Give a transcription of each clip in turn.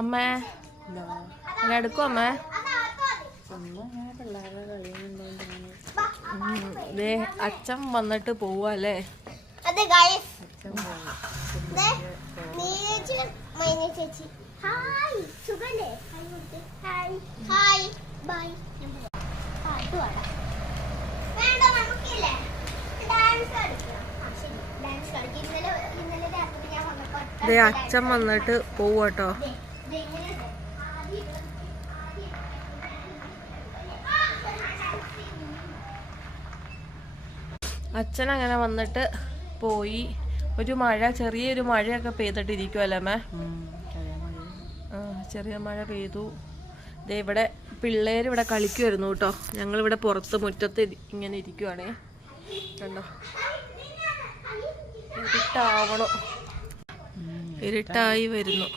അമ്മേ എന്നെ എടുക്കും അമ്മേ. അച്ഛൻ വന്നിട്ട് പോവല്ലേ? അച്ഛൻ വന്നിട്ട് പോവട്ടോ. അച്ഛൻ അങ്ങനെ വന്നിട്ട് പോയി. ഒരു മഴ, ചെറിയൊരു മഴയൊക്കെ പെയ്തിട്ടിരിക്കുമല്ലേ അമ്മേ? ചെറിയ മഴ പെയ്തു. ഇവിടെ പിള്ളേർ ഇവിടെ കളിക്കുമായിരുന്നു കേട്ടോ. ഞങ്ങളിവിടെ പുറത്ത് മുറ്റത്ത് ഇങ്ങനെ ഇരിക്കുവാണേ. കണ്ടോ, ഇരുട്ടാവണം, ഇരുട്ടായി വരുന്നു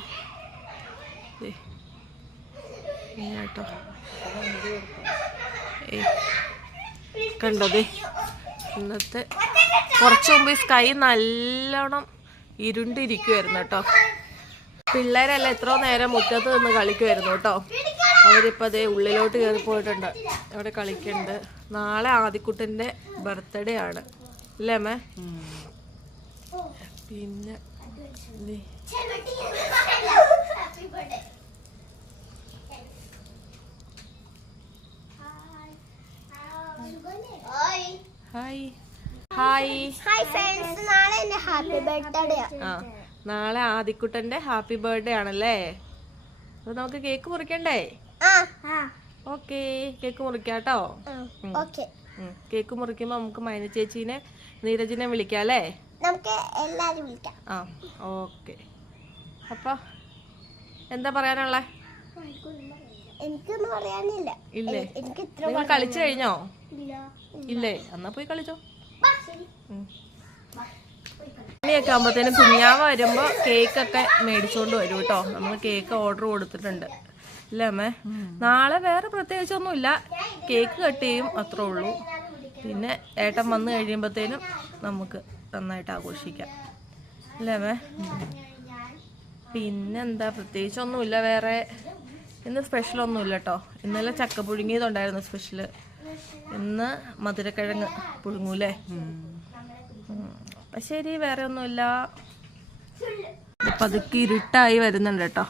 കേട്ടോ. കണ്ടതേ, ഇന്നത്തെ കുറച്ച് മുമ്പ് സ്കൈ നല്ലോണം ഇരുണ്ടിരിക്കുമായിരുന്നു കേട്ടോ. പിള്ളേരെല്ലാം എത്രയോ നേരം മുറ്റത്ത് നിന്ന് കളിക്കുമായിരുന്നു കേട്ടോ. അവരിപ്പോൾ അതേ ഉള്ളിലോട്ട് കയറി പോയിട്ടുണ്ട്, അവിടെ കളിക്കുന്നുണ്ട്. നാളെ ആദിക്കുട്ടൻ്റെ ബർത്ത്ഡേ ആണ് അല്ലേ അമ്മേ? പിന്നെ ഹായ് ഹായ് ഹായ് ഫ്രണ്ട്സ്, നാളെ ആദിക്കുട്ടന്റെ ഹാപ്പി ബർത്ത്ഡേ ആണല്ലേ? അപ്പൊ നമുക്ക് കേക്ക് മുറിക്കണ്ടേ? ഓക്കെ, കേക്ക് മുറിക്കാട്ടോ. കേക്ക് മുറിക്കുമ്പോ നമുക്ക് മൈന ചേച്ചീനെ, നീരജിനെ വിളിക്കാം അല്ലേ? ആ ഓക്കെ. അപ്പൊ എന്താ പറയാനുള്ളേ? എനിക്കൊന്നും പറയാനില്ല. ഇല്ലേ? നിങ്ങൾ കളിച്ചു കഴിഞ്ഞോ? ഇല്ലേ? എന്നാ പോയി കളിച്ചോ. മണിയൊക്കെ ആകുമ്പോഴത്തേനും കുഞ്ഞാവ വരുമ്പോ കേക്കൊക്കെ മേടിച്ചോണ്ട് വരും കേട്ടോ. നമ്മൾ കേക്ക് ഓർഡർ കൊടുത്തിട്ടുണ്ട് അല്ലേ അമ്മേ? നാളെ വേറെ പ്രത്യേകിച്ചൊന്നുമില്ല, കേക്ക് കട്ട് ചെയ്യും, അത്രേ ഉള്ളൂ. പിന്നെ ഏട്ടൻ വന്നു കഴിയുമ്പോഴത്തേനും നമുക്ക് നന്നായിട്ട് ആഘോഷിക്കാം അല്ലേ അമ്മേ? പിന്നെന്താ, പ്രത്യേകിച്ചൊന്നുമില്ല വേറെ. ഇന്ന് സ്പെഷ്യലൊന്നുമില്ല കേട്ടോ. ഇന്നലെ ചക്ക പുഴുങ്ങിയതുണ്ടായിരുന്നു സ്പെഷ്യല്. ഇന്ന് മധുരക്കിഴങ്ങ് പുഴുങ്ങൂലേ? അപ്പം ശരി, വേറെ ഒന്നുമില്ല. പതുക്കെ ഇരുട്ടായി വരുന്നുണ്ട് കേട്ടോ.